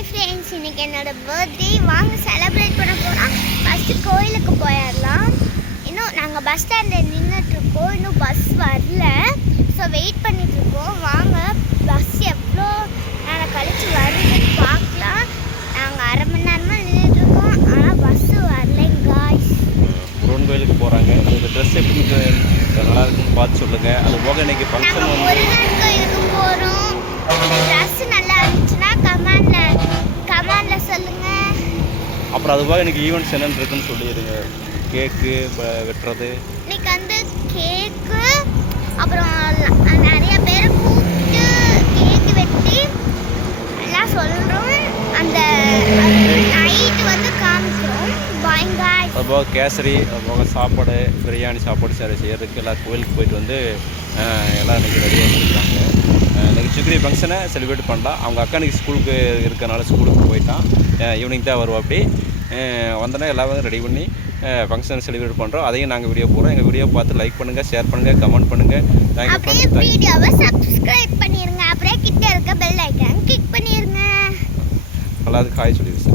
Hi friends இன்னைக்கு என்னோட birthday வாங்க செலிப்ரேட் பண்ண போகிறோம் ஃபஸ்ட்டு கோயிலுக்கு போயிடலாம். இன்னும் நாங்கள் பஸ் ஸ்டாண்டில் நின்றுட்டுருக்கோம் இன்னும் பஸ் வரல. ஸோ வெயிட் பண்ணிகிட்ருக்கோம் வாங்க பஸ் எவ்வளோ நேரம் கழிச்சு வருதுன்னு பார்க்கலாம். நாங்கள் அரை மணி நேரமாக நின்றுட்டுருக்கோம் ஆனால் பஸ்ஸு வரலைங்க காய்ஸ் முருகன் கோயிலுக்கு போகிறாங்க இந்த ட்ரெஸ் எப்படி நல்லா இருக்குன்னு பார்த்து சொல்லுங்கள் அது போக இன்னைக்கு ஃபங்க்ஷன் வந்து முருகன் கோயிலுக்கு போகிறோம் ட்ரெஸ் நல்லா இருந்துச்சுன்னா கமெண்டில் கமெண்டில் சொல்லுங்கள் அப்புறம் அது போக இன்னைக்கு ஈவெண்ட்ஸ் என்னென்னு இருக்குன்னு சொல்லிடுங்க. கேக்கு வெட்டுறது. இன்னைக்கு வந்து கேக்கு அப்புறம் நிறைய பேரை கூப்பிட்டு கேக்கு வெட்டி எல்லாம் சொல்கிறோம் அந்த நைட்டு வந்து காமிக்கிறோம். பாய்ங்காய் அது போக கேசரி அது போக சாப்பாடு பிரியாணி சாப்பாடு சரி செய்யறதுக்கு எல்லாம் கோயிலுக்கு போயிட்டு வந்து எல்லாம் இன்னைக்கு ரெடியாக இருக்காங்க. சுக்ரி ஃபங்க்ஷனை செலிப்ரேட் பண்ணலாம் அவங்க அக்கா இன்னைக்கு ஸ்கூலுக்கு இருக்கனால ஸ்கூலுக்கு போயிட்டான். ஈவினிங் தான் வருவா அப்படி. வந்தோடனே எல்லாரும் ரெடி பண்ணி ஃபங்க்ஷன் செலிப்ரேட் பண்ணுறோம் அதையும் நாங்கள் வீடியோ போடுறோம். எங்கள் வீடியோ பார்த்து லைக் பண்ணுங்கள் ஷேர் பண்ணுங்கள் கமெண்ட் பண்ணுங்கள் தேங்க்யூ வீடியோவை சப்ஸ்கிரைப் பண்ணிருங்க. அப்படியே கிட்ட இருக்க பெல் ஐக்கான் கிளிக் பண்ணிருங்க. எல்லாத்துக்கும் ஹாய் சொல்லிடுச்சு